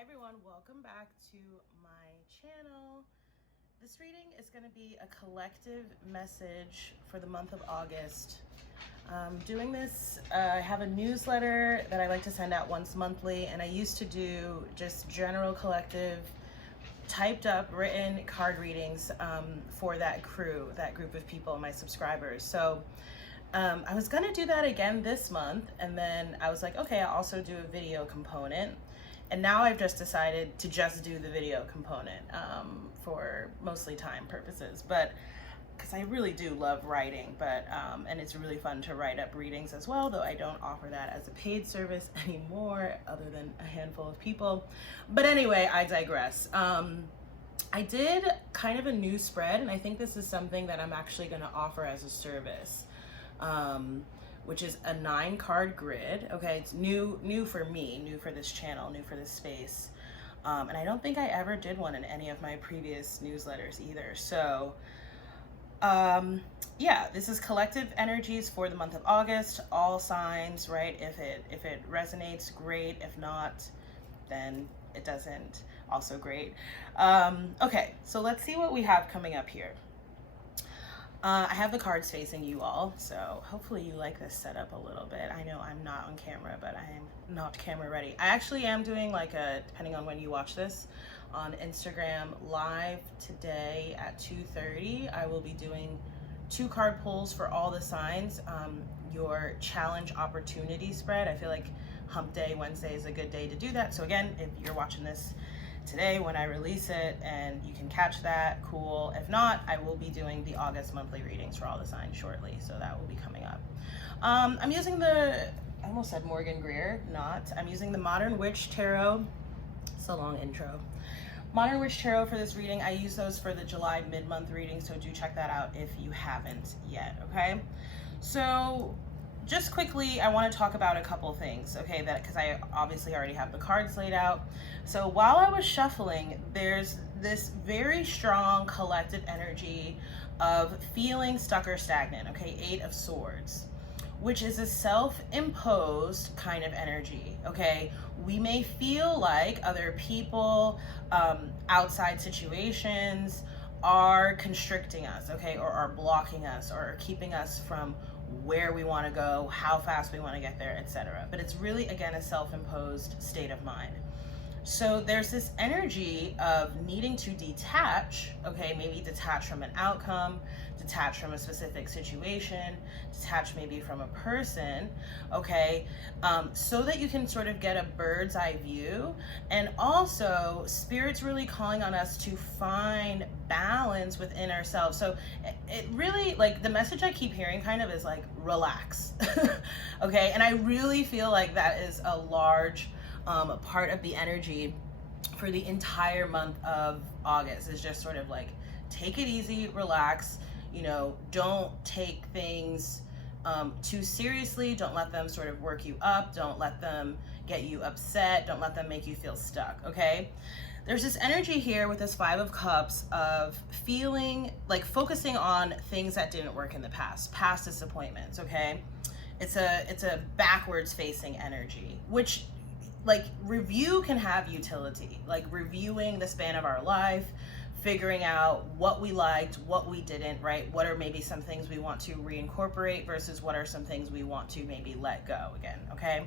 Hi everyone, welcome back to my channel. This reading is going to be a collective message for the month of August. Doing this, I have a newsletter that I like to send out once monthly, and I used to do just general collective typed up written card readings for that group of people, my subscribers. So I was going to do that again this month, and then I was like, okay, I'll also do a video component. And now I've just decided to just do the video component for mostly time purposes, but because I really do love writing, but and it's really fun to write up readings as well, though I don't offer that as a paid service anymore, other than a handful of people. But anyway, I digress. I did kind of a new spread, and I think this is something that I'm actually going to offer as a service. Which is a 9-card grid. Okay, it's new for me, new for this channel, new for this space. And I don't think I ever did one in any of my previous newsletters either. So yeah, this is collective energies for the month of August, all signs, right? If it resonates, great. If not, then it doesn't, also great. Okay, so let's see what we have coming up here. I have the cards facing you all, so hopefully you like this setup a little bit. I know I'm not on camera, but I am not camera ready. I actually am doing like depending on when you watch this, on Instagram live today at 2:30. I will be doing 2 card pulls for all the signs. Your challenge opportunity spread. I feel like Hump Day Wednesday is a good day to do that. So again, if you're watching this today when I release it and you can catch that, cool. If not, I will be doing the August monthly readings for all the signs shortly, so that will be coming up. I'm using I almost said Morgan Greer, I'm using the Modern Witch Tarot. It's a long intro. Modern Witch Tarot for this reading. I use those for the July mid-month reading, so do check that out if you haven't yet, okay? So just quickly, I want to talk about a couple things, okay, because I obviously already have the cards laid out. So while I was shuffling, there's this very strong collective energy of feeling stuck or stagnant, okay, 8 of Swords, which is a self-imposed kind of energy, okay? We may feel like other people, outside situations are constricting us, okay, or are blocking us, or are keeping us from where we want to go, how fast we want to get there, etc. But it's really, again, a self-imposed state of mind. So there's this energy of needing to detach, okay, maybe detach from an outcome, detach from a specific situation, detach maybe from a person, okay, so that you can sort of get a bird's eye view. And also, Spirit's really calling on us to find balance within ourselves. So it really, like, the message I keep hearing kind of is like, relax, okay? And I really feel like that is a large part of the energy for the entire month of August, is just sort of like, take it easy, relax, you know, don't take things too seriously, don't let them sort of work you up, don't let them get you upset, don't let them make you feel stuck, okay? There's this energy here with this 5 of Cups of feeling like focusing on things that didn't work in the past disappointments, okay? It's a backwards facing energy, which, like, review can have utility, like reviewing the span of our life, figuring out what we liked, what we didn't, right? What are maybe some things we want to reincorporate versus what are some things we want to maybe let go again, okay?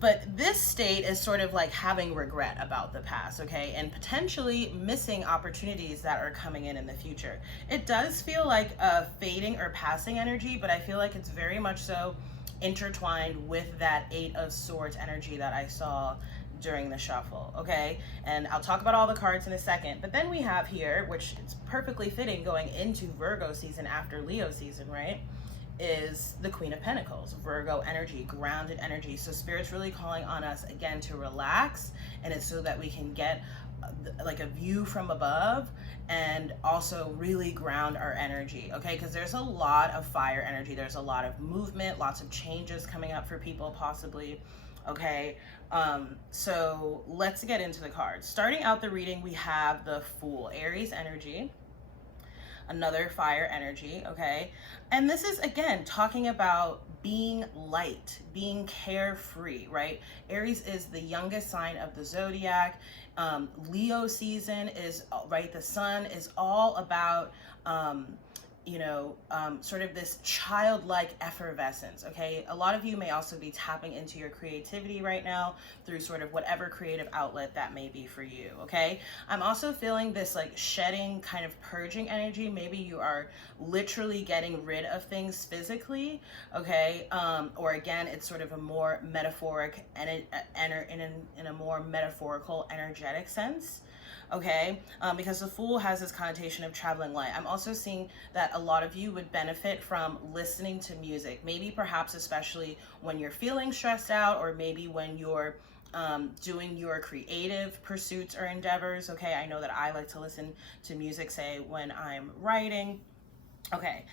But this state is sort of like having regret about the past, okay? And potentially missing opportunities that are coming in the future. It does feel like a fading or passing energy, but I feel like it's very much so intertwined with that 8 of Swords energy that I saw during the shuffle, okay? And I'll talk about all the cards in a second, but then we have here, which is perfectly fitting going into Virgo season after Leo season, right, is the Queen of Pentacles, Virgo energy, grounded energy. So Spirit's really calling on us again to relax, and it's so that we can get like a view from above and also really ground our energy, okay? Because there's a lot of fire energy, there's a lot of movement, lots of changes coming up for people possibly, okay? So let's get into the cards. Starting out the reading, we have the Fool, Aries energy. another fire energy, okay? And this is, again, talking about being light, being carefree, right? Aries is the youngest sign of the zodiac. Leo season is, right, the sun is all about, sort of this childlike effervescence, okay? A lot of you may also be tapping into your creativity right now through sort of whatever creative outlet that may be for you, okay? I'm also feeling this like shedding, kind of purging energy. Maybe you are literally getting rid of things physically, okay? Or again, it's sort of a more metaphoric and in a more metaphorical, energetic sense. Okay, because the Fool has this connotation of traveling light. I'm also seeing that a lot of you would benefit from listening to music, maybe perhaps especially when you're feeling stressed out, or maybe when you're doing your creative pursuits or endeavors. Okay, I know that I like to listen to music, say when I'm writing. Okay,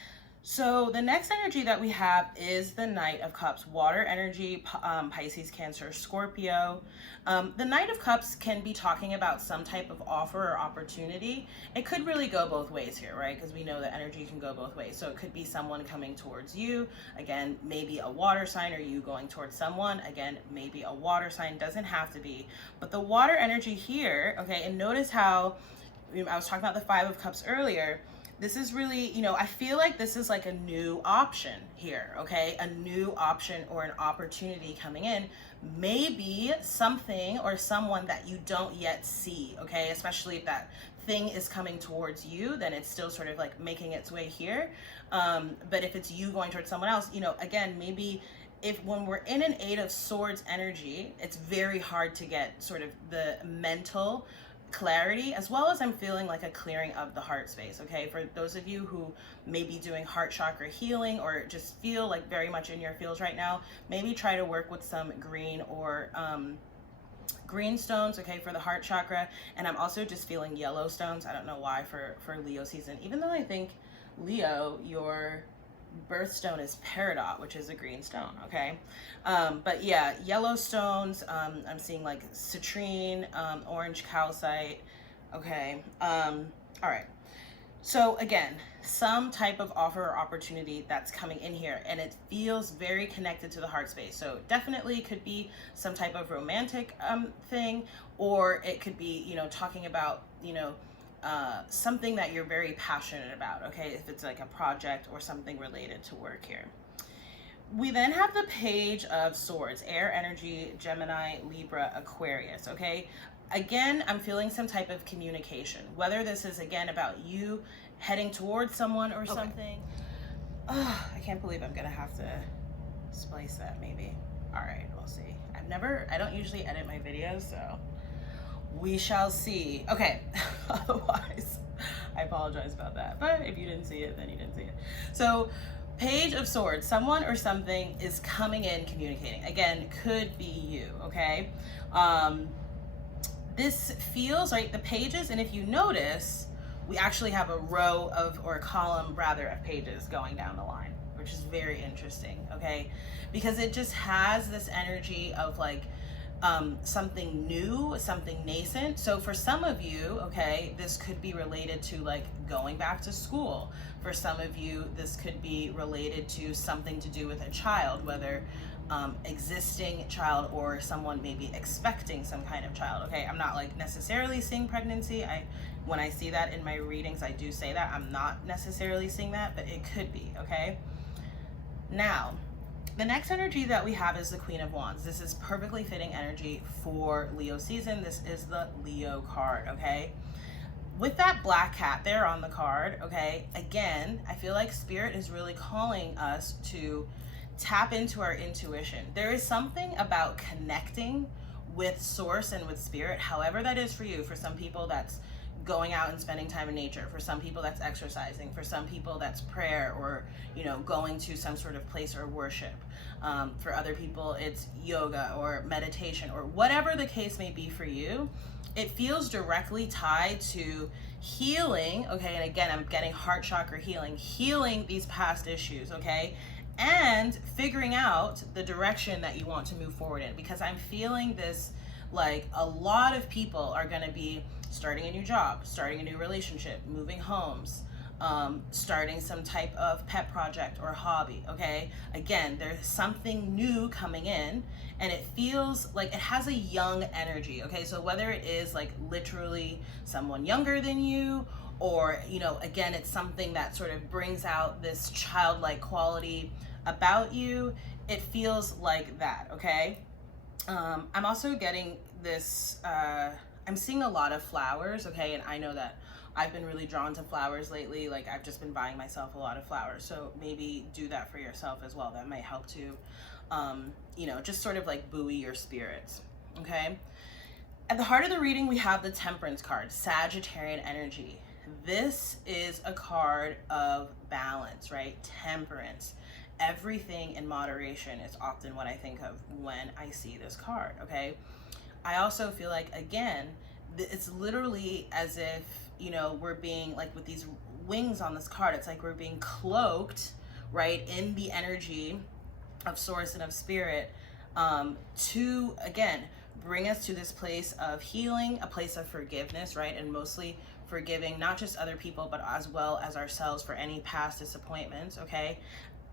so the next energy that we have is the Knight of Cups, water energy, Pisces, Cancer, Scorpio. The Knight of Cups can be talking about some type of offer or opportunity. It could really go both ways here, right? Because we know that energy can go both ways. So it could be someone coming towards you, again, maybe a water sign, or you going towards someone, again, maybe a water sign, doesn't have to be. But the water energy here, okay, and notice how I was talking about the Five of Cups earlier. This is really, I feel like this is like a new option here, okay? A new option or an opportunity coming in. Maybe something or someone that you don't yet see, okay? Especially if that thing is coming towards you, then it's still sort of like making its way here. But if it's you going towards someone else, again, maybe when we're in an Eight of Swords energy, it's very hard to get sort of the mental clarity, as well as I'm feeling like a clearing of the heart space, okay? For those of you who may be doing heart chakra healing or just feel like very much in your feels right now, maybe try to work with some green or green stones, okay, for the heart chakra. And I'm also just feeling yellow stones. I don't know why for Leo season, even though I think Leo, your birthstone is peridot, which is a green stone, okay? But yeah, yellow stones, I'm seeing like citrine, orange calcite, okay? All right. So again, some type of offer or opportunity that's coming in here, and it feels very connected to the heart space. So definitely could be some type of romantic thing, or it could be, talking about, something that you're very passionate about, okay? If it's like a project or something related to work here. We then have the Page of Swords, air energy, Gemini, Libra, Aquarius, okay? Again, I'm feeling some type of communication, whether this is, again, about you heading towards someone or something. Oh, I can't believe I'm gonna have to splice that maybe. All right, we'll see. I don't usually edit my videos, so we shall see. Okay, otherwise, I apologize about that. But if you didn't see it, then you didn't see it. So, Page of Swords, someone or something is coming in, communicating. Again, could be you, okay? This feels like the pages, and if you notice, we actually have a row of, or a column rather, of pages going down the line, which is very interesting, okay? Because it just has this energy of like, something new, something nascent. So for some of you, okay, this could be related to like going back to school. For some of you, this could be related to something to do with a child, whether existing child or someone maybe expecting some kind of child, okay? I'm not like necessarily seeing pregnancy. When I see that in my readings, I do say that. I'm not necessarily seeing that, but it could be, okay? Now, the next energy that we have is the Queen of Wands. This is perfectly fitting energy for Leo season. This is the Leo card, okay? With that black cat there on the card, okay, again, I feel like Spirit is really calling us to tap into our intuition. There is something about connecting with Source and with Spirit, however that is for you. For some people, that's going out and spending time in nature. For some people, that's exercising. For some people, that's prayer, or going to some sort of place or worship. For other people, it's yoga or meditation, or whatever the case may be for you. It feels directly tied to healing, okay? And again, I'm getting heart chakra healing these past issues, okay? And figuring out the direction that you want to move forward in, because I'm feeling this, like a lot of people are going to be starting a new job, starting a new relationship, moving homes, starting some type of pet project or hobby, okay? Again, there's something new coming in, and it feels like it has a young energy, okay? So whether it is like literally someone younger than you, or, you know, again, it's something that sort of brings out this childlike quality about you, it feels like that, okay? I'm also getting this, I'm seeing a lot of flowers, okay? And I know that I've been really drawn to flowers lately. Like, I've just been buying myself a lot of flowers. So maybe do that for yourself as well. That might help to, you know, just sort of like buoy your spirits, okay? At the heart of the reading, we have the Temperance card, Sagittarian energy. This is a card of balance, right? Temperance. Everything in moderation is often what I think of when I see this card, okay? I also feel like, again, it's literally as if, you know, we're being, like, with these wings on this card, it's like we're being cloaked, right, in the energy of source and of spirit, to, again, bring us to this place of healing, a place of forgiveness, right? And mostly forgiving not just other people, but as well as ourselves for any past disappointments, okay?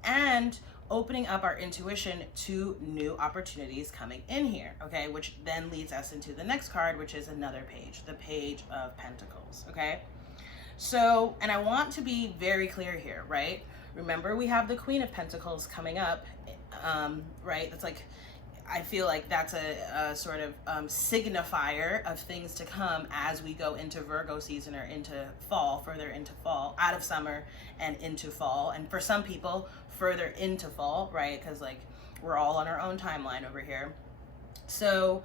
And opening up our intuition to new opportunities coming in here, okay? Which then leads us into the next card, which is another page, the Page of Pentacles, okay? So, and I want to be very clear here, right? Remember, we have the Queen of Pentacles coming up, right? That's like, I feel like that's a sort of signifier of things to come as we go into Virgo season, or into fall, further into fall, out of summer and into fall. And for some people, further into fall, right? Because like we're all on our own timeline over here. So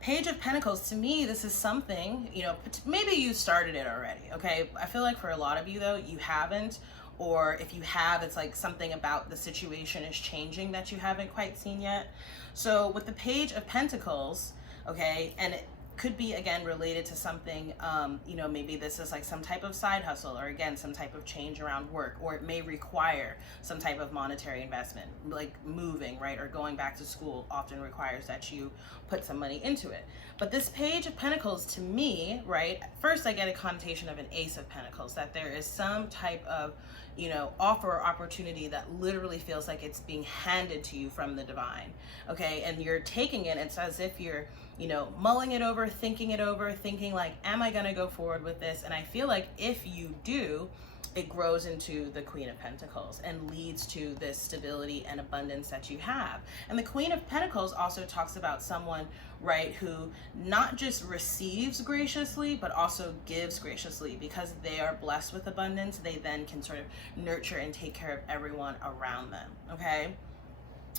Page of Pentacles, to me, this is something, you know, maybe you started it already, okay? I feel like for a lot of you though, you haven't. Or if you have, it's like something about the situation is changing that you haven't quite seen yet. So with the Page of Pentacles, okay, and it could be, again, related to something, you know, maybe this is like some type of side hustle, or again, some type of change around work, or it may require some type of monetary investment, like moving, right, or going back to school often requires that you put some money into it. But this Page of Pentacles, to me, right, first I get a connotation of an Ace of Pentacles, that there is some type of, you know, offer or opportunity that literally feels like it's being handed to you from the divine, okay? And you're taking it, it's as if you're, you know, mulling it over, thinking like, am I gonna go forward with this? And I feel like if you do, it grows into the Queen of Pentacles and leads to this stability and abundance that you have. And the Queen of Pentacles also talks about someone, right, who not just receives graciously, but also gives graciously. Because they are blessed with abundance, they then can sort of nurture and take care of everyone around them, okay?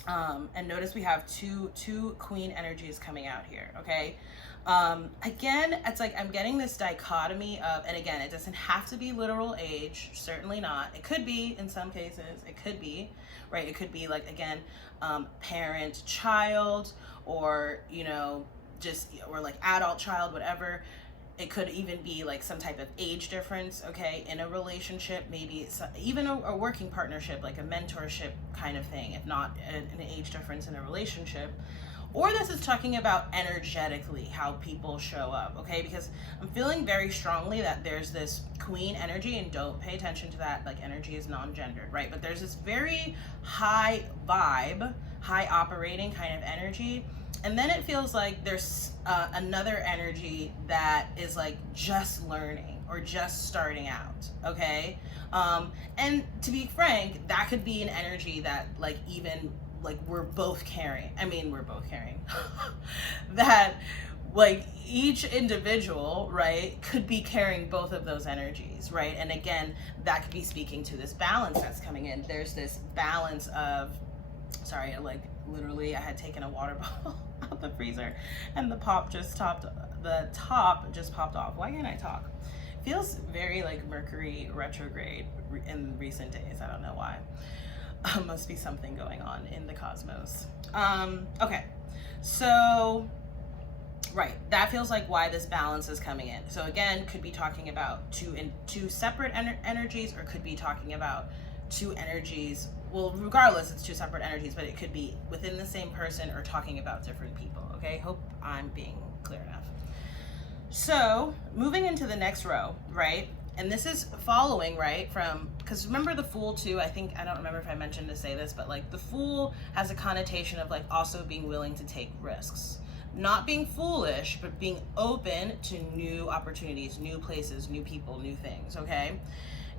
And notice we have two queen energies coming out here, okay? Again, it's like I'm getting this dichotomy of, and again, it doesn't have to be literal age, certainly not. It could be in some cases, it could be, right? It could be like, again, parent, child, or, you know, just, or like adult, child, whatever. It could even be like some type of age difference, okay, in a relationship, maybe it's even a working partnership, like a mentorship kind of thing, if not an age difference in a relationship. Or this is talking about energetically how people show up, okay? Because I'm feeling very strongly that there's this queen energy, and don't pay attention to that, like energy is non-gendered, right? But there's this very high vibe, high operating kind of energy. And then it feels like there's another energy that is like just learning or just starting out, okay? And to be frank, that could be an energy that like even like we're both carrying. That like each individual, right, could be carrying both of those energies, right? And again, that could be speaking to this balance that's coming in. There's this balance of, sorry, like literally I had taken a water bottle out the freezer and the top just popped off. Why can't I talk? Feels very like Mercury retrograde in recent days. I don't know why. Must be something going on in the cosmos. Okay, so right, that feels like why this balance is coming in. So again, could be talking about two separate energies, or could be talking about two energies. Well, regardless, it's two separate energies, but it could be within the same person or talking about different people, okay? Hope I'm being clear enough. So moving into the next row, right? And this is following, right, from, because remember the Fool too, I don't remember if I mentioned to say this, but like the Fool has a connotation of like also being willing to take risks. Not being foolish, but being open to new opportunities, new places, new people, new things, okay?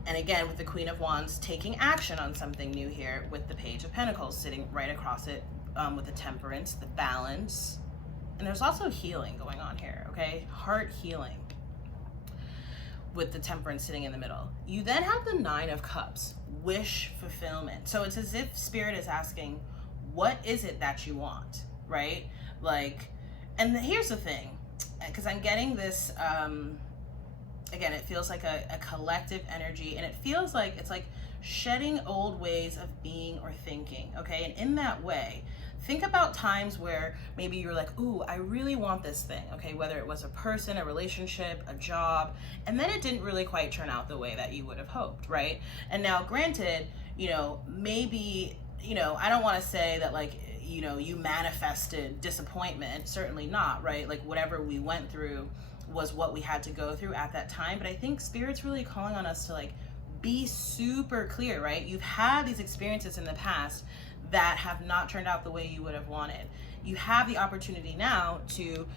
And again, with the Queen of Wands, taking action on something new here with the Page of Pentacles sitting right across it, with the Temperance, the Balance. And there's also healing going on here, okay? Heart healing with the Temperance sitting in the middle. You then have the Nine of Cups, wish fulfillment. So it's as if Spirit is asking, what is it that you want, right? Like, and here's the thing, because I'm getting this, again, it feels like a collective energy, and it feels like it's like shedding old ways of being or thinking, okay? And in that way, think about times where maybe you're like, ooh, I really want this thing, okay? Whether it was a person, a relationship, a job, and then it didn't really quite turn out the way that you would have hoped, right? And now granted, you know, maybe, you know, I don't want to say that like, you know, you manifested disappointment, certainly not, right? Like whatever we went through was what we had to go through at that time. But I think Spirit's really calling on us to like be super clear, right? You've had these experiences in the past that have not turned out the way you would have wanted. You have the opportunity now to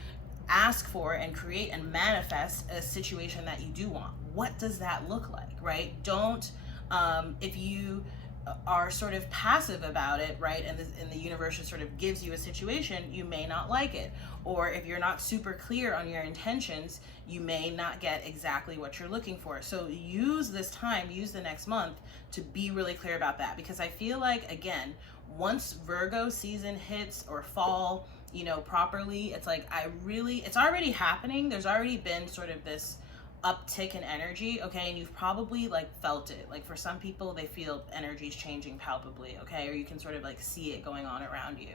ask for and create and manifest a situation that you do want. What does that look like, right? Don't, if you are sort of passive about it, right, and the universe just sort of gives you a situation, you may not like it. Or if you're not super clear on your intentions, you may not get exactly what you're looking for. So use this time, use the next month to be really clear about that, because I feel like, again, once Virgo season hits or fall, you know, properly, it's like it's already happening. There's already been sort of this uptick in energy, okay? And you've probably like felt it. Like for some people, they feel energy's changing palpably, okay? Or you can sort of like see it going on around you.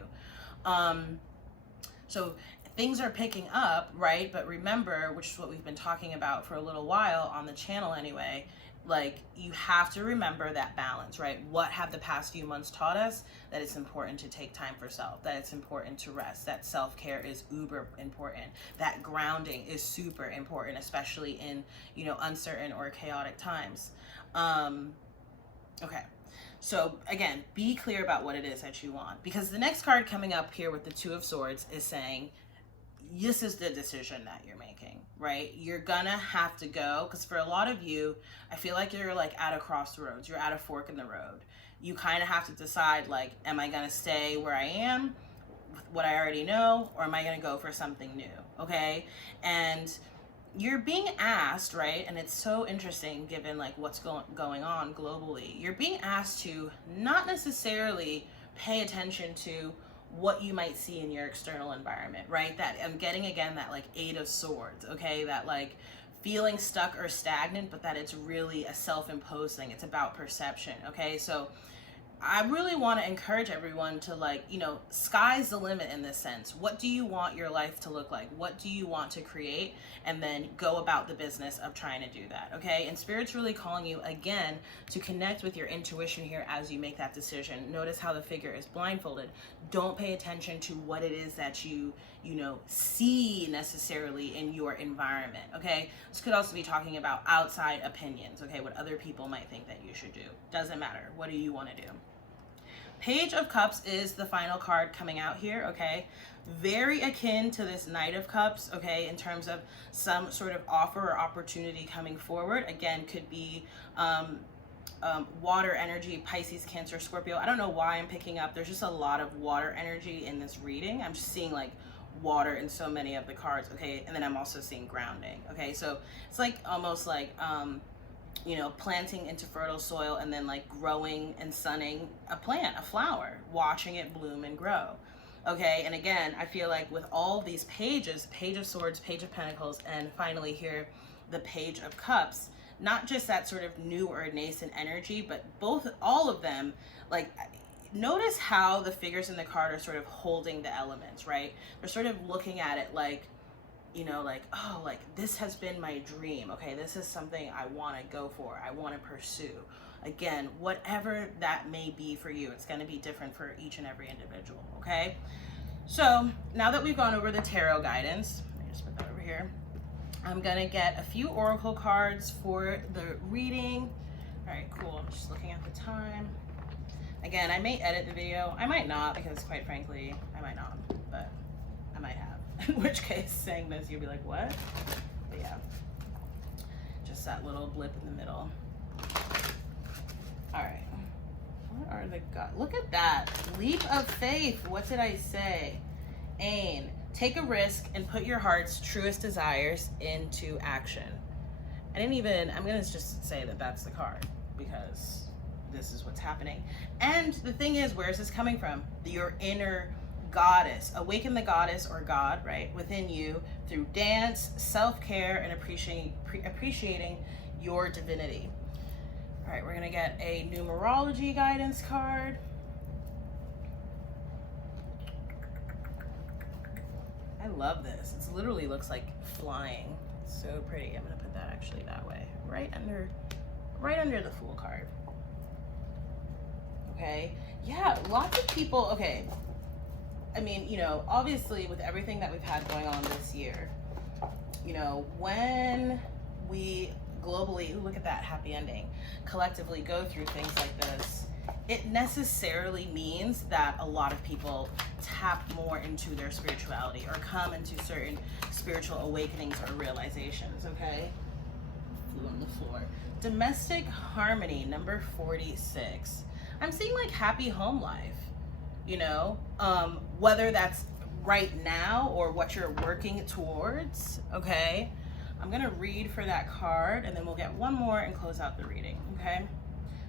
So things are picking up, right? But remember, which is what we've been talking about for a little while on the channel anyway, like you have to remember that balance, right? What have the past few months taught us? That it's important to take time for self, that it's important to rest, that self-care is uber important, that grounding is super important, especially in, you know, uncertain or chaotic times. Okay. So again, be clear about what it is that you want, because the next card coming up here with the Two of Swords is saying, this is the decision that you're making, right? You're gonna have to go, because for a lot of you, I feel like you're like at a crossroads, you're at a fork in the road. You kind of have to decide, like, am I gonna stay where I am with what I already know, or am I gonna go for something new, okay? And you're being asked, right, and it's so interesting given like what's going on globally, you're being asked to not necessarily pay attention to what you might see in your external environment, right? That I'm getting again that like Eight of Swords, okay? That like feeling stuck or stagnant, but that it's really a self-imposed thing. It's about perception, okay? So I really want to encourage everyone to, like, you know, sky's the limit in this sense. What do you want your life to look like? What do you want to create? And then go about the business of trying to do that, okay? And Spirit's really calling you, again, to connect with your intuition here as you make that decision. Notice how the figure is blindfolded. Don't pay attention to what it is that you know, see necessarily in your environment, okay? This could also be talking about outside opinions, okay? What other people might think that you should do. Doesn't matter. What do you want to do? Page of Cups is the final card coming out here, okay? Very akin to this Knight of Cups, okay, in terms of some sort of offer or opportunity coming forward. Again, could be water energy, Pisces, Cancer, Scorpio. I don't know why I'm picking up. There's just a lot of water energy in this reading. I'm just seeing like water in so many of the cards, okay? And then I'm also seeing grounding, okay? So it's like almost like, you know, planting into fertile soil and then like growing and sunning a plant, a flower, watching it bloom and grow. Okay, and again, I feel like with all these pages, Page of Swords, Page of Pentacles, and finally here, the Page of Cups, not just that sort of new or nascent energy, but all of them, like, notice how the figures in the card are sort of holding the elements, right? They're sort of looking at it like, you know, like, oh, like this has been my dream. Okay, this is something I want to go for. I want to pursue. Again, whatever that may be for you, it's going to be different for each and every individual. Okay, so now that we've gone over the tarot guidance, let me just put that over here. I'm gonna get a few oracle cards for the reading. All right, cool. I'm just looking at the time. Again, I may edit the video. I might not, because quite frankly, I might not, but I might have. In which case, saying this, you'll be like, what? But yeah, just that little blip in the middle. All right. What are the gods? Look at that. Leap of faith. What did I say? Ain. Take a risk and put your heart's truest desires into action. I'm going to just say that that's the card, because this is what's happening. And the thing is, where is this coming from? Your inner goddess. Awaken the goddess or God, right, within you through dance, self-care, and appreciating your divinity. All right, we're going to get a numerology guidance card. I love this. It literally looks like flying. It's so pretty. I'm going to put that actually that way, right under the Fool card. Okay. Yeah, lots of people. Okay. I mean, you know, obviously with everything that we've had going on this year, you know, when we globally, look at that happy ending, collectively go through things like this, it necessarily means that a lot of people tap more into their spirituality or come into certain spiritual awakenings or realizations, okay? Flew on the floor. Domestic harmony, number 46. I'm seeing like happy home life, you know, whether that's right now or what you're working towards, okay? I'm gonna read for that card and then we'll get one more and close out the reading, okay?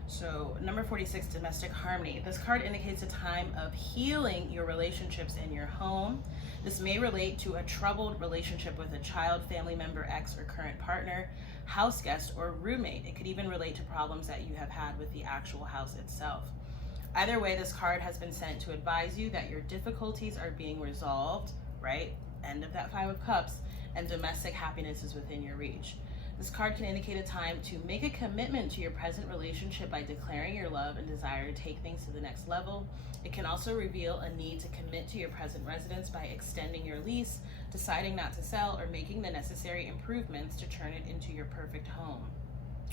So number 46, domestic harmony. This card indicates a time of healing your relationships in your home. This may relate to a troubled relationship with a child, family member, ex, or current partner, house guest, or roommate. It could even relate to problems that you have had with the actual house itself. Either way, this card has been sent to advise you that your difficulties are being resolved, right? End of that 5 of Cups, and domestic happiness is within your reach. This card can indicate a time to make a commitment to your present relationship by declaring your love and desire to take things to the next level. It can also reveal a need to commit to your present residence by extending your lease, deciding not to sell, or making the necessary improvements to turn it into your perfect home.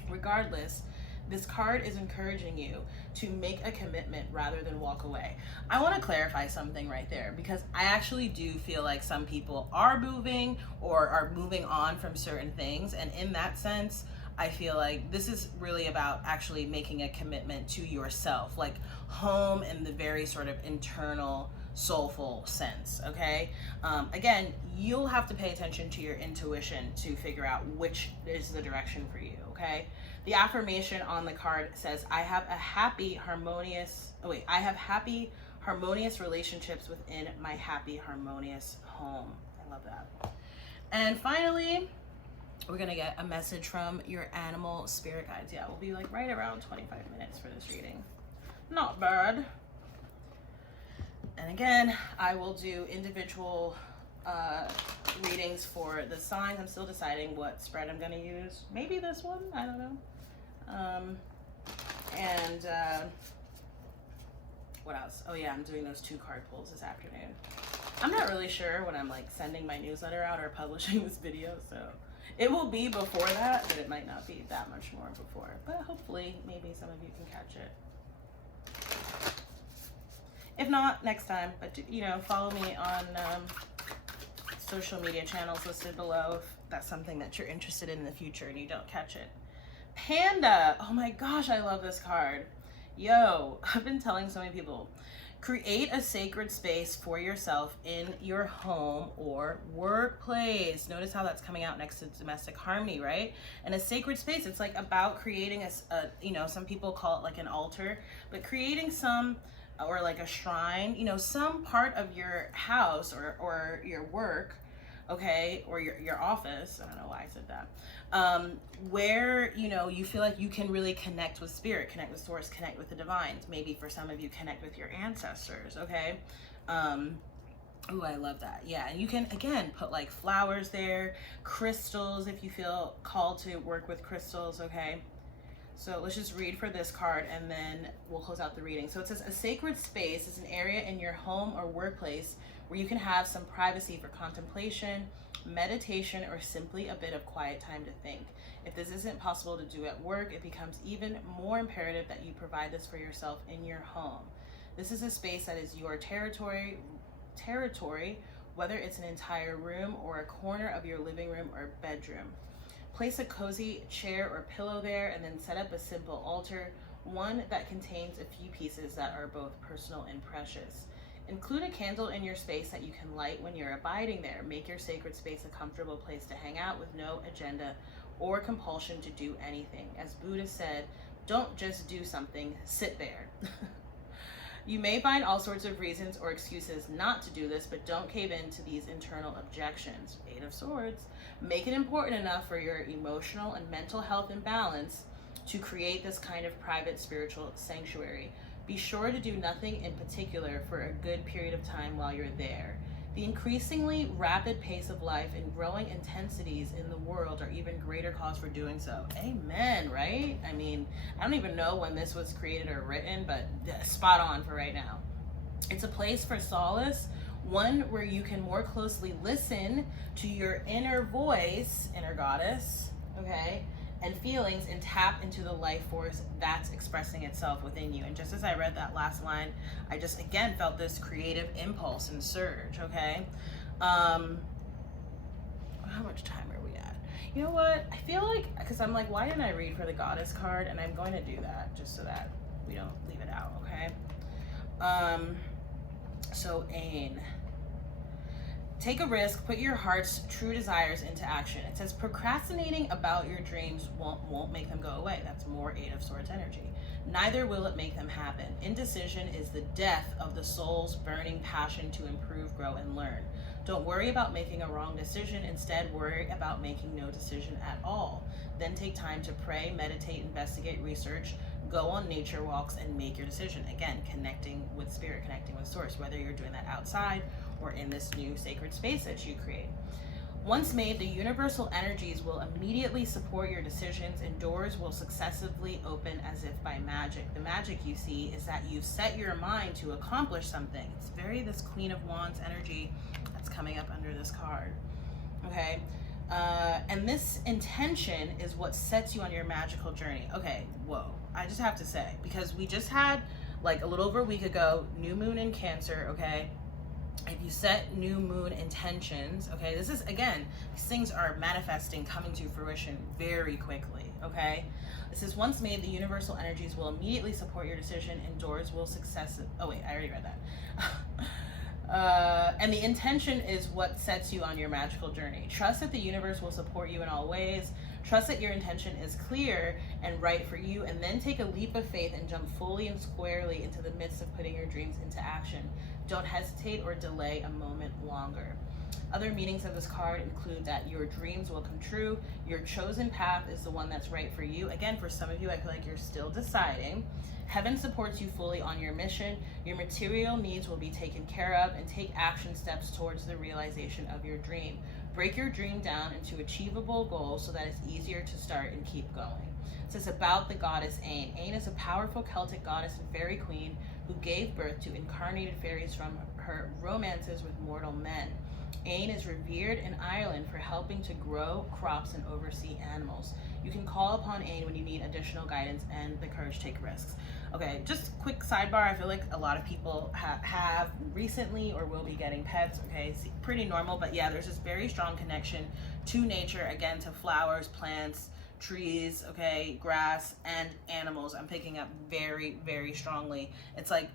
Regardless, this card is encouraging you to make a commitment rather than walk away. I want to clarify something right there, because I actually do feel like some people are moving or are moving on from certain things. And in that sense, I feel like this is really about actually making a commitment to yourself, like home in the very sort of internal, soulful sense, okay? Again, you'll have to pay attention to your intuition to figure out which is the direction for you, okay? The affirmation on the card says, I have happy, harmonious relationships within my happy, harmonious home. I love that. And finally, we're gonna get a message from your animal spirit guides. Yeah, we'll be like right around 25 minutes for this reading. Not bad. And again, I will do individual readings for the signs. I'm still deciding what spread I'm gonna use. Maybe this one, I don't know. What else? Oh yeah, I'm doing those 2 card pulls this afternoon. I'm not really sure when I'm like sending my newsletter out or publishing this video, so it will be before that, but it might not be that much more before. But hopefully, maybe some of you can catch it. If not, next time. But you know, follow me on social media channels listed below if that's something that you're interested in the future and you don't catch it. Panda. Oh my gosh, I love this card. Yo, I've been telling so many people, create a sacred space for yourself in your home or workplace. Notice how that's coming out next to domestic harmony, right? And a sacred space, it's like about creating a you know, some people call it like an altar, but creating some, or like a shrine, you know, some part of your house or your work, okay, or your office, I don't know why I said that, where, you know, you feel like you can really connect with spirit, connect with source, connect with the divines. Maybe for some of you, connect with your ancestors, okay? Ooh, I love that. Yeah, and you can, again, put like flowers there, crystals if you feel called to work with crystals, okay? So let's just read for this card and then we'll close out the reading. So it says, a sacred space is an area in your home or workplace where you can have some privacy for contemplation, meditation, or simply a bit of quiet time to think. If this isn't possible to do at work, it becomes even more imperative that you provide this for yourself in your home. This is a space that is your territory, whether it's an entire room or a corner of your living room or bedroom. Place a cozy chair or pillow there, and then set up a simple altar, one that contains a few pieces that are both personal and precious. Include a candle in your space that you can light when you're abiding there. Make your sacred space a comfortable place to hang out with no agenda or compulsion to do anything. As Buddha said, don't just do something, sit there. You may find all sorts of reasons or excuses not to do this, but don't cave in to these internal objections. Eight of Swords. Make it important enough for your emotional and mental health and balance to create this kind of private spiritual sanctuary. Be sure to do nothing in particular for a good period of time while you're there. The increasingly rapid pace of life and growing intensities in the world are even greater cause for doing so. Amen, right? I mean, I don't even know when this was created or written, but spot on for right now. It's a place for solace, one where you can more closely listen to your inner voice, inner goddess, okay, and feelings, and tap into the life force that's expressing itself within you. And just as I read that last line, I just again felt this creative impulse and surge, okay? How much time are we at? You know what? I feel like, because I'm like, why didn't I read for the goddess card? And I'm going to do that just so that we don't leave it out, okay? So Ain. Take a risk, put your heart's true desires into action. It says procrastinating about your dreams won't make them go away. That's more Eight of Swords energy. Neither will it make them happen. Indecision is the death of the soul's burning passion to improve, grow, and learn. Don't worry about making a wrong decision. Instead, worry about making no decision at all. Then take time to pray, meditate, investigate, research, go on nature walks, and make your decision. Again, connecting with spirit, connecting with source, whether you're doing that outside or in this new sacred space that you create. Once made, the universal energies will immediately support your decisions, and doors will successively open as if by magic. The magic, you see, is that you've set your mind to accomplish something. It's very this Queen of Wands energy that's coming up under this card, okay? And this intention is what sets you on your magical journey. Okay, whoa, I just have to say, because we just had, like a little over a week ago, new moon in Cancer, okay? If you set new moon intentions, okay, this is, again, these things are manifesting, coming to fruition very quickly, okay? This is once made, the universal energies will immediately support your decision, and doors will oh wait, I already read that. And the intention is what sets you on your magical journey. Trust that the universe will support you in all ways. Trust that your intention is clear and right for you, and then take a leap of faith and jump fully and squarely into the midst of putting your dreams into action. Don't hesitate or delay a moment longer. Other meanings of this card include that your dreams will come true. Your chosen path is the one that's right for you. Again, for some of you, I feel like you're still deciding. Heaven supports you fully on your mission. Your material needs will be taken care of, and take action steps towards the realization of your dream. Break your dream down into achievable goals so that it's easier to start and keep going. It says about the goddess Ain. Ain is a powerful Celtic goddess and fairy queen who gave birth to incarnated fairies from her romances with mortal men. Ain is revered in Ireland for helping to grow crops and oversee animals. You can call upon Ain when you need additional guidance and the courage to take risks. Okay, just quick sidebar. I feel like a lot of people have recently or will be getting pets. Okay, it's pretty normal, but yeah, there's this very strong connection to nature, again, to flowers, plants, trees, okay, grass, and animals. I'm picking up very, very strongly. It's like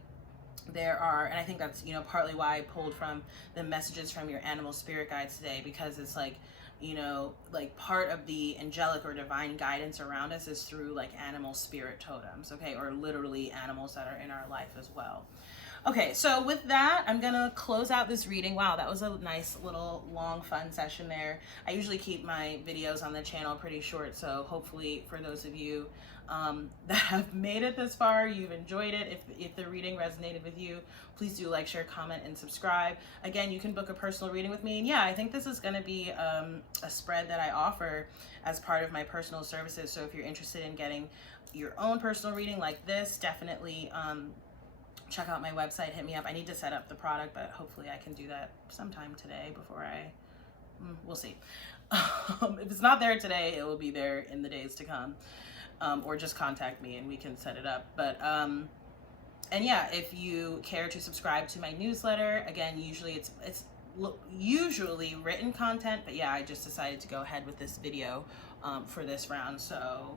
there are, and I think that's, you know, partly why I pulled from the messages from your animal spirit guides today, because it's like, you know, like part of the angelic or divine guidance around us is through like animal spirit totems, okay, or literally animals that are in our life as well. Okay, so with that, I'm gonna close out this reading. Wow, that was a nice little long fun session there. I usually keep my videos on the channel pretty short, so hopefully for those of you that have made it this far, you've enjoyed it. If the reading resonated with you, please do like, share, comment, and subscribe. Again, you can book a personal reading with me, and yeah, I think this is gonna be a spread that I offer as part of my personal services. So if you're interested in getting your own personal reading like this, definitely check out my website, hit me up. I need to set up the product, but hopefully I can do that sometime today before I We'll see. If it's not there today, it will be there in the days to come. Or just contact me and we can set it up. But and yeah, if you care to subscribe to my newsletter, again, usually it's usually written content, but yeah, I just decided to go ahead with this video for this round. So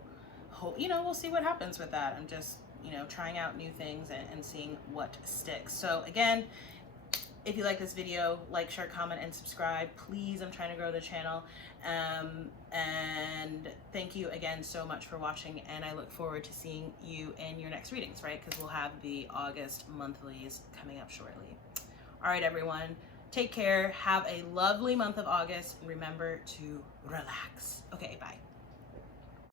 we'll see what happens with that. I'm just trying out new things and seeing what sticks. So again, if you like this video, like, share, comment, and subscribe. Please, I'm trying to grow the channel. And thank you again so much for watching, and I look forward to seeing you in your next readings, right? Because we'll have the August monthlies coming up shortly. All right, everyone. Take care. Have a lovely month of August. And remember to relax. Okay, bye.